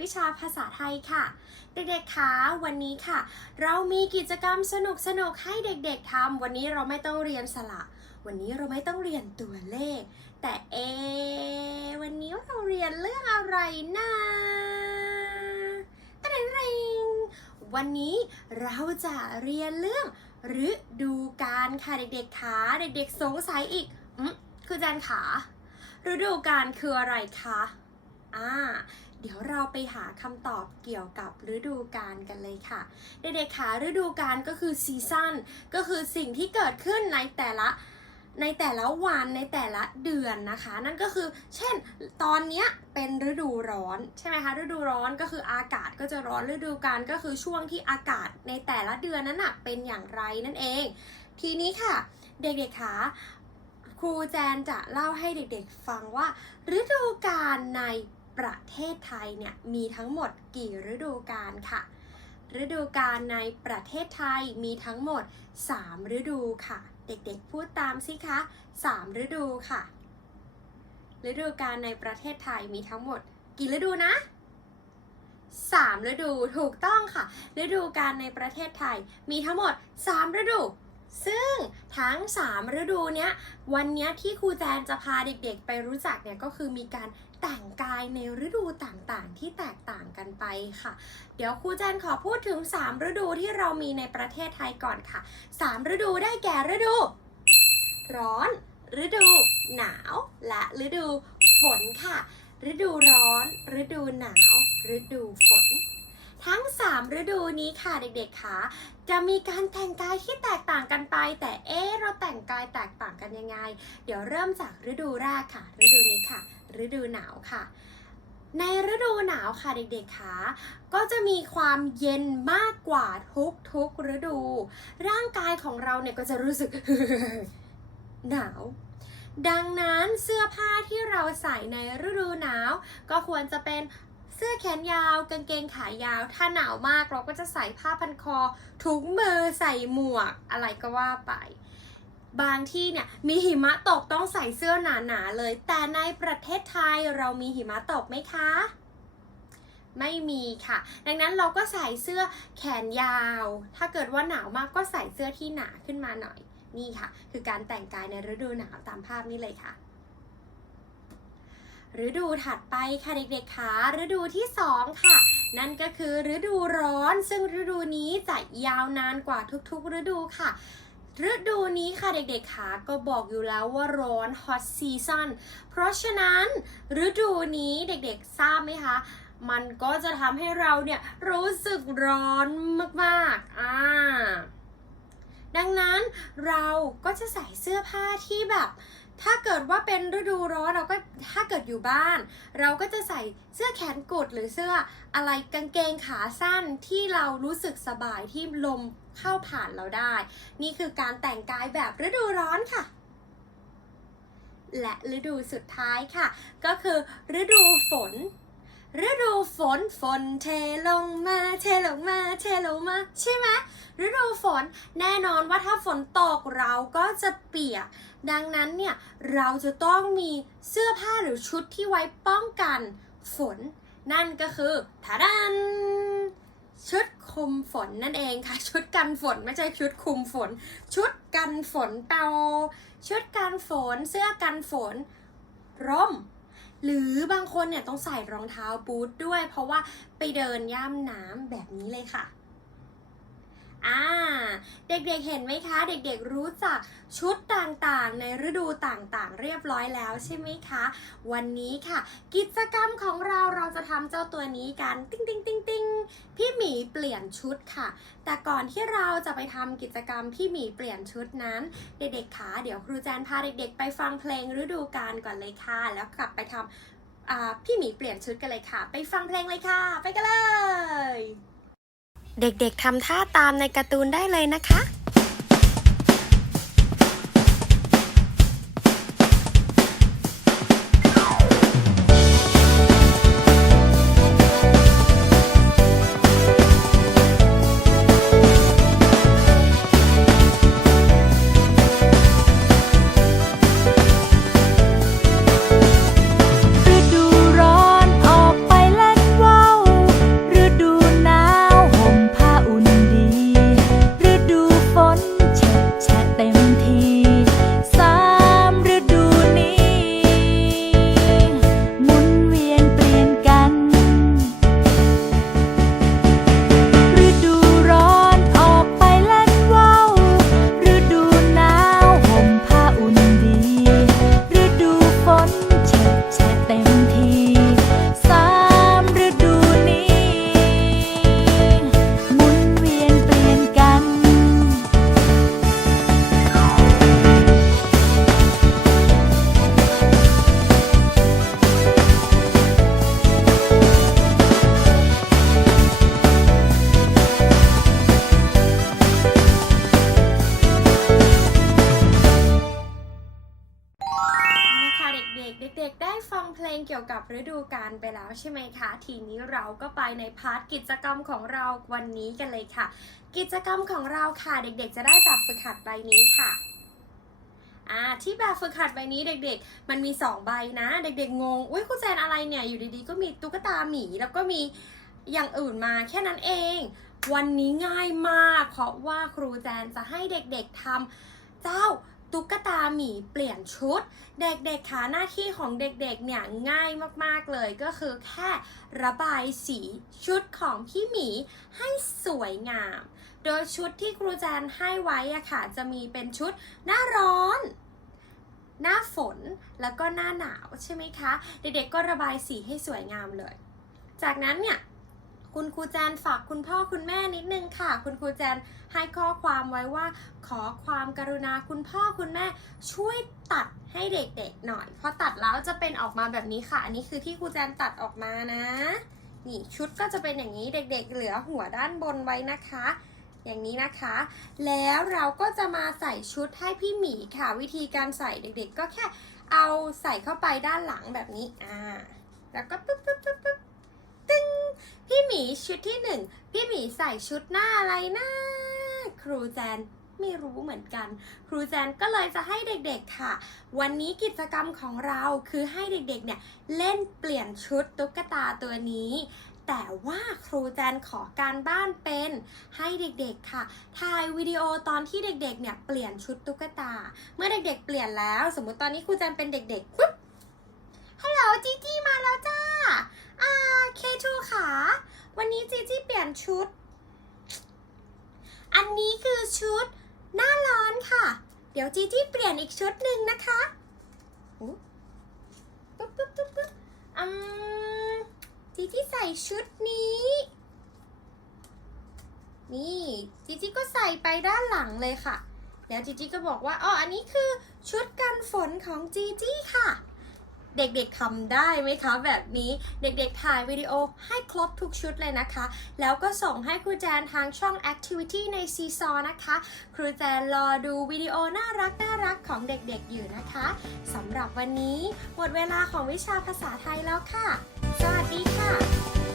วิชาภาษาไทยค่ะ เด็กๆคะวันนี้ค่ะ เรามีกิจกรรมสนุกๆให้เด็กๆทำวันนี้เราไม่ต้องเรียนสระ วันนี้เราไม่ต้องเรียนตัวเลข แต่เอ วันนี้เราเรียนเรื่องอะไรนะตะเรงเรงวันนี้เราจะเรียนเรื่องฤดูกาลค่ะเด็กๆคะเด็กๆสงสัยอีกอืมคือจานขาฤดูกาลคืออะไรคะ อ่า เดี๋ยวเราไปหาคำตอบเกี่ยวกับฤดูกาลกันเลยค่ะ เด็กๆคะฤดูกาลก็คือซีซันก็คือสิ่งที่เกิดขึ้นในแต่ละในแต่ละวันในแต่ละเดือนนะคะ นั่นก็คือ เช่น ตอนนี้เป็นฤดูร้อนใช่ไหมคะฤดูร้อนก็คืออากาศก็จะร้อนฤดูกาลก็คือช่วงที่อากาศในแต่ละเดือนนั้นนะเป็นอย่างไรนั่นเอง ทีนี้ค่ะ เด็กๆคะครูแจนจะเล่าให้เด็กๆ ฟังว่า ฤดูกาลใน ประเทศไทยเนี่ยมีทั้งหมดกี่ฤดูกาลค่ะ ฤดูกาลในประเทศไทยมีทั้งหมด 3 ฤดูค่ะ เด็กๆพูดตามสิคะ 3 ฤดูค่ะ ฤดูกาลในประเทศไทยมีทั้งหมด กี่ฤดูนะ 3 ฤดูถูกต้องค่ะ ฤดูกาลในประเทศไทยมีทั้งหมด 3 ฤดู ซึ่งทั้ง 3 ฤดูเนี้ยวันเนี้ยที่ครูแจนจะพาเด็กๆ ไปรู้จักเนี่ยก็คือมีการแต่งกายในฤดูต่างๆ ที่แตกต่างกันไปค่ะ เดี๋ยวครูแจนขอพูดถึง 3 ฤดูที่เรามีในประเทศไทยก่อนค่ะ 3 ฤดูได้แก่ฤดู ร้อน ฤดู หนาว และฤดูฝนค่ะ ฤดูร้อน ฤดูหนาว ฤดูฝน ทั้ง 3 ฤดูนี้ค่ะเด็กๆค่ะจะมีการแต่งกายที่แตกต่างกันไป แต่เอ๊เราแต่งกายแตกต่างกันยังไง เดี๋ยวเริ่มจากฤดูแรกค่ะ ฤดูนี้ค่ะ ฤดูหนาวค่ะ ในฤดูหนาวค่ะเด็กๆค่ะก็จะมีความเย็นมากกว่าทุกๆฤดู ร่างกายของเราเนี่ยก็จะรู้สึกหนาวดังนั้นเสื้อผ้าที่เราใส่ในฤดูหนาว ก็ควรจะเป็น เสื้อแขนยาวกางเกงขายาว ถ้าหนาวมากเราก็จะใส่ผ้าพันคอ ถุงมือใส่หมวก อะไรก็ว่าไป บางที่เนี่ยมีหิมะตกต้องใส่เสื้อหนาๆเลย แต่ในประเทศไทยเรามีหิมะตกไหมคะไม่มีค่ะ ดังนั้นเราก็ใส่เสื้อแขนยาว ถ้าเกิดว่าหนาวมากก็ใส่เสื้อที่หนาขึ้นมาหน่อย นี่ค่ะ คือการแต่งกายในฤดูหนาวตามภาพนี้เลยค่ะ ฤดูถัดไปค่ะเด็กๆคะฤดูที่สองค่ะ นั่นก็คือฤดูร้อน ซึ่งฤดูนี้จะยาวนานกว่าทุกๆ ฤดูค่ะฤดูนี้ค่ะเด็กๆคะก็บอกอยู่แล้วว่าร้อน hot season เพราะฉะนั้นฤดูนี้เด็กๆทราบไหมคะ มันก็จะทำให้เราเนี่ยรู้สึกร้อนมากๆ อ่า เราก็จะใส่เสื้อผ้าที่แบบ ถ้าเกิดว่าเป็นฤดูร้อนเราก็ถ้าเกิดอยู่บ้าน เราก็จะใส่เสื้อแขนกุดหรือเสื้ออะไรกางเกงขาสั้นที่เรารู้สึกสบายที่ลมเข้าผ่านเราได้ นี่คือการแต่งกายแบบฤดูร้อนค่ะและฤดูสุดท้ายค่ะ ก็คือฤดูฝน ฤดูฝนฝนเทลงมาเทลงมาเทลงมาใช่ไหมฤดูฝนแน่นอนว่าถ้าฝนตกเราก็จะเปียก ดังนั้นเนี่ยเราจะต้องมีเสื้อผ้าหรือชุดที่ไว้ป้องกันฝน นั่นก็คือทาดันชุดคลุมฝนนั่นเองค่ะ ชุดกันฝนไม่ใช่ชุดคลุมฝน ชุดกันฝนเตา ชุดกันฝน เสื้อกันฝน ร่ม หรือบางคนเนี่ยต้องใส่รองเท้าบูทด้วย เพราะว่าไปเดินย่ำน้ำแบบนี้เลยค่ะ อ่า เด็กๆเห็นไหมคะ เด็กๆรู้จักชุดต่างๆ ในฤดูต่างๆ เรียบร้อยแล้วใช่ไหมคะ วันนี้ค่ะ กิจกรรมของเราเราจะทำเจ้าตัวนี้กันติ้งติ้งติ้งติ้งพี่หมีเปลี่ยนชุดค่ะ แต่ก่อนที่เราจะไปทำกิจกรรมพี่หมีเปลี่ยนชุดนั้น เด็กๆคะเดี๋ยวครูแจนพาเด็กๆ ไปฟังเพลงฤดูกาลก่อนเลยค่ะ แล้วกลับไปทำพี่หมีเปลี่ยนชุดกันเลยค่ะ ไปฟังเพลงเลยค่ะ ไปกันเลย เด็กๆทำท่าตามในการ์ตูนได้เลยนะคะ เกี่ยวกับฤดูกาลไปแล้วใช่ไหมคะ ทีนี้เราก็ไปในพาร์ทกิจกรรมของเราวันนี้กันเลยค่ะ กิจกรรมของเราค่ะเด็กๆ จะได้แบบฝึกหัดใบนี้ค่ะอ่าที่แบบฝึกหัดใบนี้เด็กๆ มันมี 2 ใบนะ เด็กๆ งง อุ้ยครูแจนอะไรเนี่ย อยู่ดีๆ ก็มีตุ๊กตาหมี แล้วก็มีอย่างอื่นมาแค่นั้นเอง วันนี้ง่ายมาก เพราะว่าครูแจนจะให้เด็กๆทำเจ้า ตุ๊กตาหมีเปลี่ยนชุด เด็กๆคะหน้าที่ของเด็กๆเนี่ยง่ายมากๆเลยก็คือแค่ระบายสีชุดของพี่หมีให้สวยงาม โดยชุดที่ครูแจนให้ไว้อะค่ะจะมีเป็นชุดหน้าร้อน หน้าฝนแล้วก็หน้าหนาวใช่ไหมคะ เด็กๆก็ระบายสีให้สวยงามเลย จากนั้นเนี่ย คุณครูแจนฝากคุณพ่อคุณแม่นิดนึงค่ะ คุณครูแจนให้ข้อความไว้ว่า ขอความกรุณาคุณพ่อคุณแม่ช่วยตัดให้เด็กๆหน่อย เพอตัดแล้วจะเป็นออกมาแบบนี้ค่ะ อันนี้คือที่ครูแจนตัดออกมานะ นี่ชุดก็จะเป็นอย่างนี้เด็กๆ เหลือหัวด้านบนไว้นะคะ อย่างนี้นะคะ แล้วเราก็จะมาใส่ชุดให้พี่หมีค่ะ วิธีการใส่เด็กๆ ก็แค่เอาใส่เข้าไปด้านหลังแบบนี้ อ่า แล้วก็ปึ๊บปึ๊บปึ๊บปึ๊บ พี่หมีชุดที่หนึ่งพี่หมีใส่ชุดหน้าอะไรนะครูแจนไม่รู้เหมือนกัน ครูแจนก็เลยจะให้เด็กๆค่ะ วันนี้กิจกรรมของเราคือให้เด็กๆเนี่ยเล่นเปลี่ยนชุดตุ๊กตาตัวนี้ แต่ว่าครูแจนขอการบ้านเป็นให้เด็กๆค่ะถ่ายวิดีโอตอนที่เด็กๆเนี่ยเปลี่ยนชุดตุ๊กตา เมื่อเด็กๆเปลี่ยนแล้ว สมมุติตอนนี้ครูแจนเป็นเด็กๆปุ๊บฮัลโหลจีจีมาแล้วจ้า อ่าเคทูค่ะ วันนี้จีจี้เปลี่ยนชุด อันนี้คือชุดหน้าร้อนค่ะ เดี๋ยวจีจี้เปลี่ยนอีกชุดหนึ่งนะคะปุ๊บปุ๊บปุ๊บปุ๊บอืมจีจี้ใส่ชุดนี้ นี่จีจี้ก็ใส่ไปด้านหลังเลยค่ะ แล้วจีจี้ก็บอกว่า อ๋อ อันนี้คือชุดกันฝนของจีจี้ค่ะ เด็กๆทำได้ไหมคะ แบบนี้เด็กๆถ่ายวิดีโอให้ครบทุกชุดเลยนะคะ แล้วก็ส่งให้ครูแจนทางช่อง Activity ในซีซอนะคะ ครูแจนรอดูวิดีโอน่ารักน่ารักของเด็กๆอยู่นะคะสำหรับวันนี้หมดเวลาของวิชาภาษาไทยแล้วค่ะ สวัสดีค่ะ